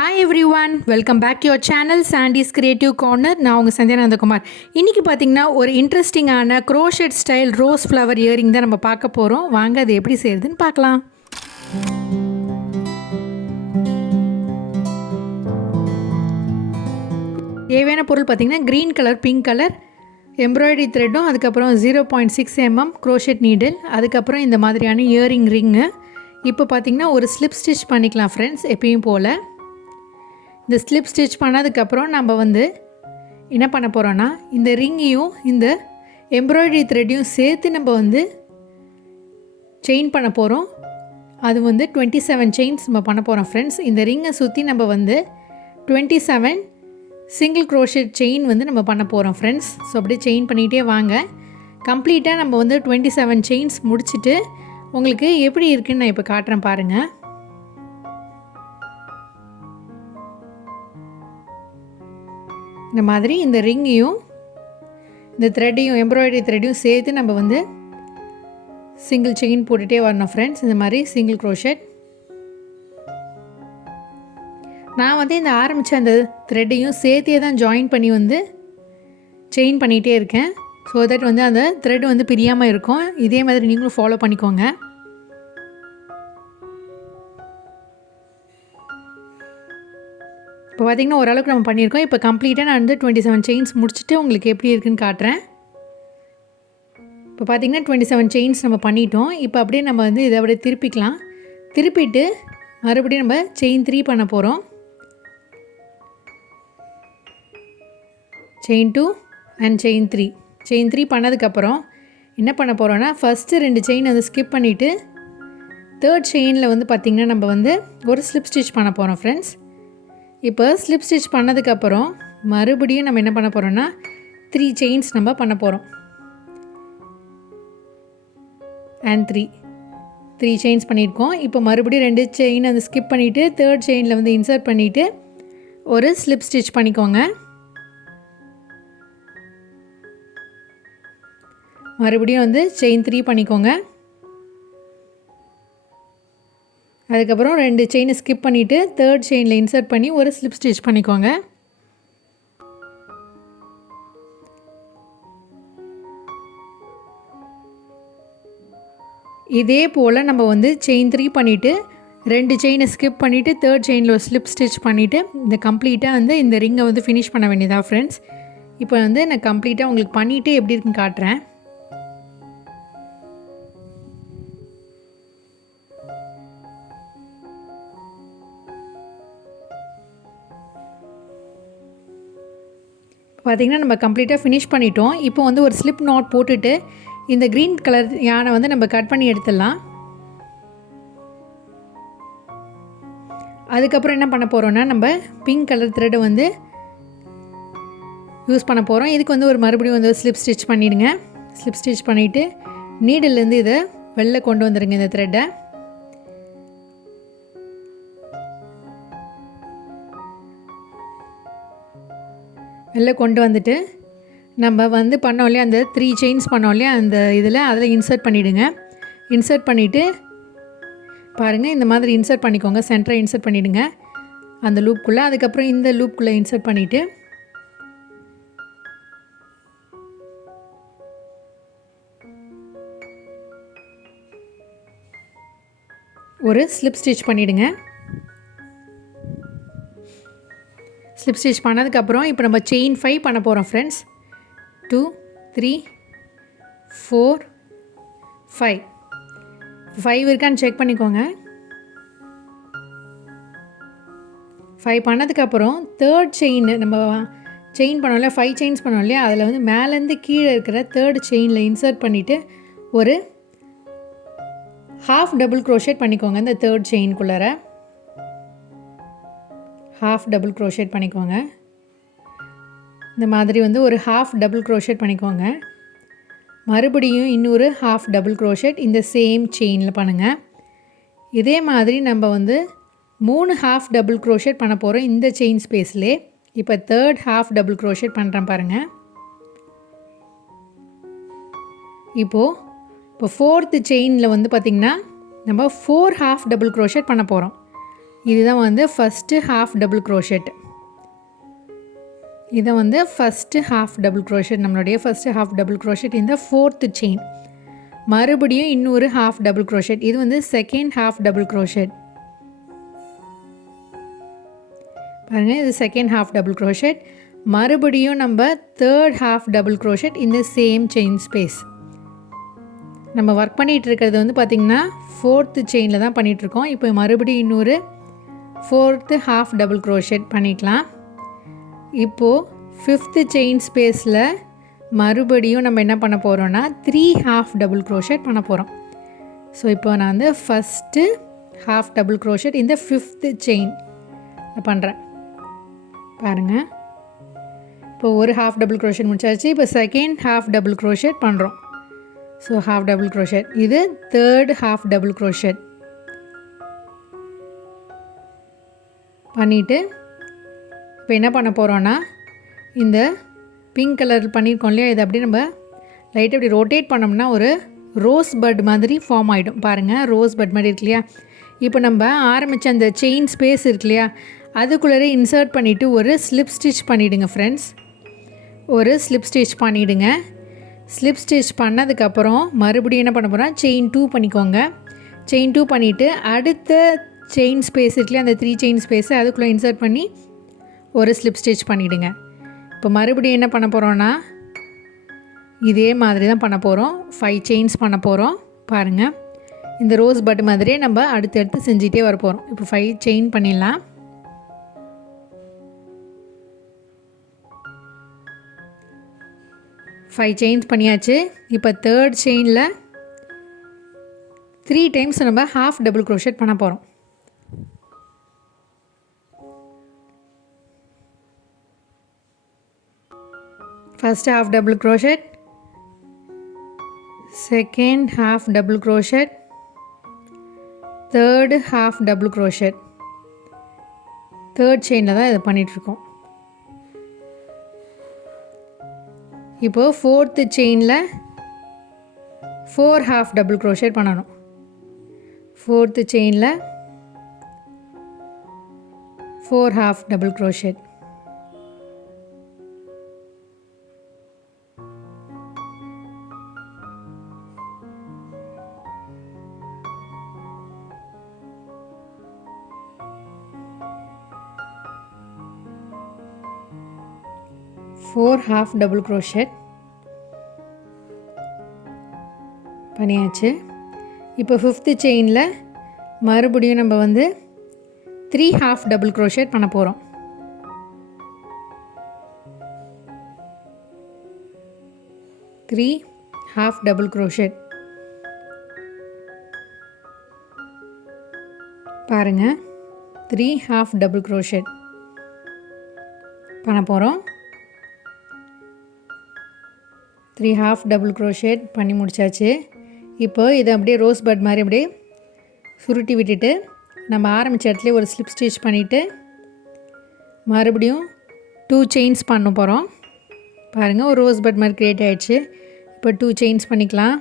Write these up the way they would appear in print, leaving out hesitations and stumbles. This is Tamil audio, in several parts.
Hi everyone, welcome back to your channel Sandy's Creative Corner. நான் உங்கள் சந்தியா நந்தகுமார். இன்றைக்கி பார்த்திங்கன்னா ஒரு இன்ட்ரெஸ்டிங்கான crochet style rose flower earring தான் நம்ம பார்க்க போகிறோம். வாங்க அது எப்படி செய்கிறதுன்னு பார்க்கலாம். தேவையான பொருள் பார்த்திங்கன்னா green colour, pink colour embroidery த்ரெட்டும், அதுக்கப்புறம் 0.6 mm crochet நீடில், அதுக்கப்புறம் இந்த மாதிரியான இயரிங் ரிங்கு. இப்போ பார்த்திங்கன்னா ஒரு ஸ்லிப் ஸ்டிச் பண்ணிக்கலாம் ஃப்ரெண்ட்ஸ். எப்பயும் போல் இந்த ஸ்லிப் ஸ்டிச் பண்ணதுக்கப்புறம் நம்ம என்ன பண்ண போகிறோன்னா, இந்த ரிங்கையும் இந்த எம்ப்ராய்டரி த்ரெட்டையும் சேர்த்து நம்ம செயின் பண்ண போகிறோம். அது 27 செயின்ஸ் நம்ம பண்ண போகிறோம் ஃப்ரெண்ட்ஸ். இந்த ரிங்கை சுற்றி நம்ம 27 சிங்கிள் க்ரோஷெட் செயின் நம்ம பண்ண போகிறோம் ஃப்ரெண்ட்ஸ். ஸோ அப்படியே செயின் பண்ணிகிட்டே வாங்க. கம்ப்ளீட்டாக நம்ம 27 செயின்ஸ் முடிச்சுட்டு உங்களுக்கு எப்படி இருக்குதுன்னு நான் இப்போ காட்டுறேன் பாருங்கள். இந்த மாதிரி இந்த ரிங்கையும் இந்த த்ரெட்டையும் எம்ப்ராய்டரி த்ரெட்டையும் சேர்த்து நம்ம சிங்கிள் செயின் போட்டுகிட்டே வரணும் ஃப்ரெண்ட்ஸ். இந்த மாதிரி சிங்கிள் க்ரோஷெட். நான் இந்த ஆரம்பித்த அந்த த்ரெட்டையும் சேர்த்தே தான் ஜாயின் பண்ணி செயின் பண்ணிகிட்டே இருக்கேன். ஸோ தட் அந்த த்ரெட் பிரியாமல் இருக்கும். இதே மாதிரி நீங்களும் ஃபாலோ பண்ணிக்கோங்க. இப்போ பார்த்திங்கன்னா ஓரளவுக்கு நம்ம பண்ணியிருக்கோம். இப்போ கம்ப்ளீட்டாக நான் 27 செயின்ஸ் முடிச்சுட்டு உங்களுக்கு எப்படி இருக்குதுன்னு காட்டுறேன். இப்போ பார்த்திங்கன்னா 27 செயின்ஸ் நம்ம பண்ணிட்டோம். இப்போ அப்படியே நம்ம இதை அப்படியே திருப்பிக்கலாம். திருப்பிட்டு மறுபடியும் நம்ம செயின் 3 பண்ண போகிறோம். Chain 2 and chain 3. செயின் 3 பண்ணதுக்கப்புறம் என்ன பண்ண போகிறோன்னா, ஃபஸ்ட்டு 2 செயின் ஸ்கிப் பண்ணிவிட்டு தேர்ட் செயினில் பார்த்திங்கன்னா நம்ம ஒரு ஸ்லிப் ஸ்டிச் பண்ண போகிறோம் ஃப்ரெண்ட்ஸ். இப்போ ஸ்லிப் ஸ்டிச் பண்ணதுக்கப்புறம் மறுபடியும் நம்ம என்ன பண்ண போகிறோன்னா 3 செயின்ஸ் நம்ம பண்ண போகிறோம். அண்ட் 3 செயின்ஸ் பண்ணியிருக்கோம். இப்போ மறுபடியும் 2 செயின் ஸ்கிப் பண்ணிவிட்டு தேர்ட் செயினில் இன்சர்ட் பண்ணிவிட்டு ஒரு ஸ்லிப் ஸ்டிச் பண்ணிக்கோங்க. மறுபடியும் செயின் 3 பண்ணிக்கோங்க. அதுக்கப்புறம் 2 செயினை ஸ்கிப் பண்ணிவிட்டு தேர்ட் செயினில் இன்சர்ட் பண்ணி ஒரு ஸ்லிப் ஸ்டிச் பண்ணிக்கோங்க. இதே போல் நம்ம செயின் 3 பண்ணிவிட்டு 2 செயினை ஸ்கிப் பண்ணிவிட்டு தேர்ட் செயினில் ஒரு ஸ்லிப் ஸ்டிச் பண்ணிவிட்டு இந்த கம்ப்ளீட்டாக இந்த ரிங்கை ஃபினிஷ் பண்ண வேண்டியதாக ஃப்ரெண்ட்ஸ். இப்போ நான் கம்ப்ளீட்டாக உங்களுக்கு பண்ணிவிட்டு எப்படி இருக்குன்னு காட்டுறேன். பார்த்திங்கன்னா நம்ம கம்ப்ளீட்டாக ஃபினிஷ் பண்ணிட்டோம். இப்போ ஒரு ஸ்லிப் நாட் போட்டுட்டு இந்த க்ரீன் கலர் யானை நம்ம கட் பண்ணி எடுத்துடலாம். அதுக்கப்புறம் என்ன பண்ண போகிறோன்னா, நம்ம பிங்க் கலர் த்ரெட்டை யூஸ் பண்ண போகிறோம். இதுக்கு ஒரு மறுபடியும் ஸ்லிப் ஸ்டிச் பண்ணிவிடுங்க. ஸ்லிப் ஸ்டிச் பண்ணிவிட்டு நீடிலேருந்து இதை வெளில கொண்டு வந்துடுங்க. இந்த த்ரெட்டை வெளில கொண்டு வந்துட்டு நம்ம பண்ணோம் இல்லையா, அந்த 3 செயின்ஸ் பண்ணோம் இல்லையா, அந்த அதில் இன்சர்ட் பண்ணிவிடுங்க. இன்சர்ட் பண்ணிவிட்டு பாருங்கள், இந்த மாதிரி இன்சர்ட் பண்ணிக்கோங்க. சென்டரை இன்சர்ட் பண்ணிவிடுங்க அந்த லூப்புக்குள்ளே. அதுக்கப்புறம் இந்த லூப்புக்குள்ளே இன்சர்ட் பண்ணிவிட்டு ஒரு ஸ்லிப் ஸ்டிச் பண்ணிவிடுங்க. ஸ்லிப் ஸ்டிச் பண்ணதுக்கப்புறம் இப்போ நம்ம செயின் 5 பண்ண போகிறோம் ஃப்ரெண்ட்ஸ். 2 3 4 5 இருக்கான்னு செக் பண்ணிக்கோங்க. 5 பண்ணதுக்கப்புறம் தேர்ட் செயின் நம்ம செயின் பண்ணோம் இல்லையா, 5 செயின்ஸ் பண்ணோம் இல்லையா, அதில் மேலேருந்து கீழே இருக்கிற தேர்ட் செயினில் இன்சர்ட் பண்ணிவிட்டு ஒரு ஹாஃப் டபுள் க்ரோஷெட் பண்ணிக்கோங்க. இந்த தேர்ட் செயின்குள்ளார ஹாஃப் டபுள் க்ரோஷெட் பண்ணிக்கோங்க. இந்த மாதிரி ஒரு ஹாஃப் டபுள் க்ரோஷெட் பண்ணிக்கோங்க. மறுபடியும் இன்னொரு ஹாஃப் டபுள் க்ரோஷெட் இந்த சேம் செயினில் பண்ணுங்கள். இதே மாதிரி நம்ம 3 ஹாஃப் டபுள் க்ரோஷெட் பண்ண போகிறோம் இந்த செயின் ஸ்பேஸ்லே. இப்போ தேர்ட் ஹாஃப் டபுள் க்ரோஷெட் பண்ணுறேன் பாருங்கள். இப்போது ஃபோர்த்து செயினில் பார்த்திங்கன்னா நம்ம 4 ஹாஃப் டபுள் க்ரோஷெட் பண்ண போகிறோம். இதுதான் வந்து ஃபஸ்ட்டு ஹாஃப் டபுள் க்ரோஷெட். இதை வந்து ஃபஸ்ட்டு ஹாஃப் டபுள் க்ரோஷெட், நம்மளுடைய ஃபஸ்ட்டு ஹாஃப் டபுள் க்ரோஷெட் இந்த 4th செயின். மறுபடியும் இன்னொரு ஹாஃப் டபுள் க்ரோஷெட், இது வந்து செகண்ட் ஹாஃப் டபுள் க்ரோஷெட். பாருங்கள், இது செகண்ட் ஹாஃப் டபுள் க்ரோஷெட். மறுபடியும் நம்ம தேர்ட் ஹாஃப் டபுள் க்ரோஷெட் இந்த சேம் செயின் ஸ்பேஸ். நம்ம ஒர்க் பண்ணிகிட்டு இருக்கிறது வந்து பார்த்திங்கன்னா 4th செயினில் தான் பண்ணிகிட்ருக்கோம். இப்போ மறுபடியும் இன்னொரு 4th ஹாஃப் டபுள் க்ரோஷெட் பண்ணிக்கலாம். இப்போது 5th செயின் ஸ்பேஸில் மறுபடியும் நம்ம என்ன பண்ண போகிறோன்னா 3 ஹாஃப் டபுள் க்ரோஷெட் பண்ண போகிறோம். ஸோ இப்போ நான் வந்து ஃபஸ்ட்டு ஹாஃப் டபுள் க்ரோஷெட் இந்த 5th செயின் பண்ணுறேன். பாருங்கள், இப்போ ஒரு ஹாஃப் டபுள் க்ரோஷெட் முடிச்சாச்சு. இப்போ செகண்ட் ஹாஃப் டபுள் க்ரோஷெட் பண்ணுறோம். ஸோ ஹாஃப் டபுள் க்ரோஷெட், இது தேர்ட் ஹாஃப் டபுள் க்ரோஷெட் பண்ணிவிட்டு இப்போ என்ன பண்ண போகிறோன்னா இந்த பிங்க் கலர் பண்ணியிருக்கோம் இல்லையா, இதை அப்படியே நம்ம லைட்டாக இப்படி ரொட்டேட் பண்ணோம்னா ஒரு ரோஸ் பட் மாதிரி ஃபார்ம் ஆகிடும். பாருங்கள், ரோஸ் பட் மாதிரி இருக்கு இல்லையா. இப்போ நம்ம ஆரம்பித்த அந்த செயின் ஸ்பேஸ் இருக்கு இல்லையா, அதுக்குள்ளே இன்சர்ட் பண்ணிவிட்டு ஒரு ஸ்லிப் ஸ்டிச் பண்ணிவிடுங்க ஃப்ரெண்ட்ஸ். ஒரு ஸ்லிப் ஸ்டிச் பண்ணிவிடுங்க. ஸ்லிப் ஸ்டிச் பண்ணதுக்கப்புறம் மறுபடியும் என்ன பண்ண போகிறோம், செயின் 2 பண்ணிக்கோங்க. செயின் 2 பண்ணிவிட்டு அடுத்த செயின் ஸ்பேஸ் இருக்குல்லையா, அந்த 3 செயின் ஸ்பேஸை அதுக்குள்ளே இன்சர்ட் பண்ணி ஒரு ஸ்லிப் ஸ்டிச் பண்ணிவிடுங்க. இப்போ மறுபடியும் என்ன பண்ண போகிறோன்னா இதே மாதிரி தான் பண்ண போகிறோம். 5 செயின்ஸ் பண்ண போகிறோம். பாருங்கள், இந்த ரோஸ் பட் மாதிரியே நம்ம அடுத்தடுத்து செஞ்சிட்டே வர போகிறோம். இப்போ 5 செயின் பண்ணிடலாம். 5 செயின்ஸ் பண்ணியாச்சு. இப்போ தேர்ட் செயினில் 3 டைம்ஸ் நம்ம ஹாஃப் டபுள் க்ரோஷெட் பண்ண போகிறோம். First half double crochet, second half double crochet, third half double crochet. Third செயினில் தான் இதை பண்ணிகிட்ருக்கோம். இப்போது 4th செயினில் 4 ஹாஃப் டபுள் க்ரோஷெட் பண்ணணும். 4th செயினில் 4 half double crochet. Four half double crochet பண்ணியாச்சு. இப்போ 5th செயினில் மறுபடியும் நம்ம வந்து 3 ஹாஃப் டபுள் க்ரோஷெட் பண்ண போகிறோம். Three half double crochet. பாருங்கள், 3 ஹாஃப் டபுள் க்ரோஷெட் பண்ண போகிறோம். 3 ஹாஃப் டபுள் க்ரோஷெட் பண்ணி முடிச்சாச்சு. இப்போ இதை அப்படியே ரோஸ் பட் மாதிரி அப்படியே சுருட்டி விட்டுட்டு நம்ம ஆரம்பித்த இடத்துல ஒரு ஸ்லிப் ஸ்டிச் பண்ணிவிட்டு மறுபடியும் 2 செயின்ஸ் பண்ண போகிறோம். பாருங்கள், ஒரு ரோஸ் பட் மாதிரி க்ரியேட் ஆகிடுச்சு. இப்போ 2 செயின்ஸ் பண்ணிக்கலாம்.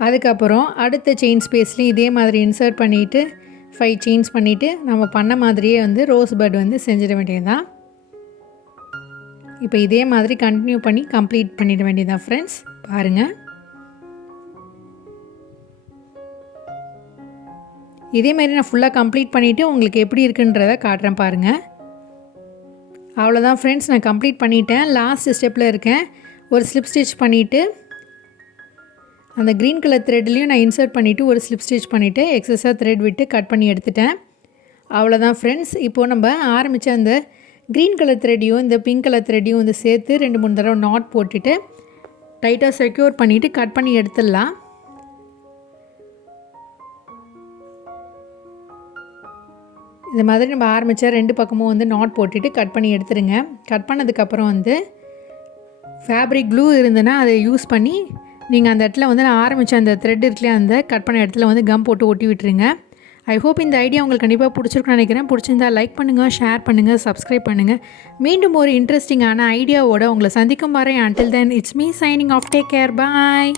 அதுக்கப்புறம் அடுத்த செயின் ஸ்பேஸ்லேயும் இதே மாதிரி இன்சர்ட் பண்ணிவிட்டு 5 செயின்ஸ் பண்ணிவிட்டு நம்ம பண்ண மாதிரியே வந்து ரோஸ் பட் வந்து செஞ்சிட வேண்டியதுதான். இப்போ இதே மாதிரி கண்டினியூ பண்ணி கம்ப்ளீட் பண்ணிட வேண்டியதான் ஃப்ரெண்ட்ஸ். பாருங்கள், இதே மாதிரி நான் ஃபுல்லாக கம்ப்ளீட் பண்ணிவிட்டு உங்களுக்கு எப்படி இருக்குன்றதை காட்டுறேன் பாருங்கள். அவ்வளோதான் ஃப்ரெண்ட்ஸ், நான் கம்ப்ளீட் பண்ணிட்டேன். லாஸ்ட் ஸ்டெப்பில் இருக்கேன். ஒரு ஸ்லிப் ஸ்டிச் பண்ணிவிட்டு அந்த க்ரீன் கலர் த்ரெட்லேயும் நான் இன்சர்ட் பண்ணிவிட்டு ஒரு ஸ்லிப் ஸ்டிச் பண்ணிவிட்டு எக்ஸஸாக த்ரெட் விட்டு கட் பண்ணி எடுத்துட்டேன். அவ்வளோதான் ஃப்ரெண்ட்ஸ். இப்போது நம்ம ஆரம்பித்த அந்த க்ரீன் கலர் த்ரெட்டையும் இந்த பிங்க் கலர் த்ரெட்டையும் வந்து சேர்த்து 2-3 தடவை நாட் போட்டுட்டு டைட்டாக செக்யூர் பண்ணிவிட்டு கட் பண்ணி எடுத்துடலாம். இந்த மாதிரி நம்ம ஆரம்பித்த 2 பக்கமும் வந்து நாட் போட்டுட்டு கட் பண்ணி எடுத்துருங்க. கட் பண்ணதுக்கப்புறம் வந்து ஃபேப்ரிக் க்ளூ இருந்ததுன்னா அதை யூஸ் பண்ணி நீங்கள் அந்த இடத்துல வந்து நான் ஆரம்பித்த அந்த த்ரெட் இருக்குல்லையே அந்த கட் பண்ண இடத்துல வந்து கம் போட்டு ஒட்டி விட்டுருங்க. ஐ ஹோப் இந்த ஐடியா உங்களுக்கு கண்டிப்பாக பிடிச்சிருக்குன்னு நினைக்கிறேன். பிடிச்சிருந்தா லைக் பண்ணுங்கள், ஷேர் பண்ணுங்கள், சப்ஸ்கிரைப் பண்ணுங்கள். மீண்டும் ஒரு இன்ட்ரெஸ்டிங்கான ஐடியாவோட உங்களை சந்திக்கும் வரை until then it's me signing off. Take care. Bye.